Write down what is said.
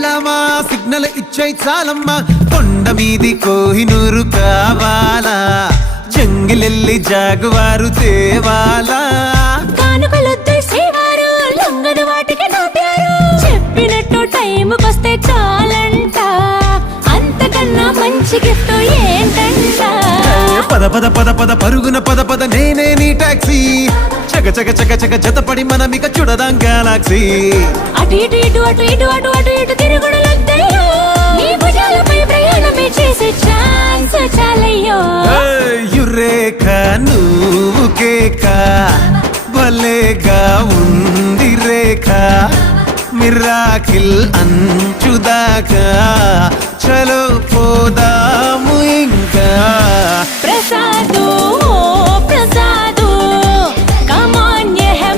వెళ్ళమా signal ఇచ్చాయి చాలమ్మా కొండ మీది కోహినూరు కావాలా జంగిలెల్లి జాగువారు తేవాలా కానుకలొద్దేసేవారు లొంగని వాటికి నాట్యారు చెప్పినట్టు టైంకొస్తే చాలంట అంతకన్నా మంచి గిఫ్ట్ ఏంటంట పద పద పద పద పరుగున పద పద నేనే నీ టాక్సీ చక చక చక చక జతపడి మనమిక చూడదాం గెలాక్సీ అటు ఇటు ఇటు అటు ఇటు అటు అటు ఇటు తిరుగుడులొద్దయ్యో నీ భుజాలపై ప్రయాణమే చేసే ఛాన్స్ చాలయ్యో యురేఖ నువ్వు కేక భలేగా ఉంది రేఖ మిరాకిల్ అంచుదాకా చలో పోదాము ఇంకా ప్రసాదు ప్రసాదు కమాన్ యే హై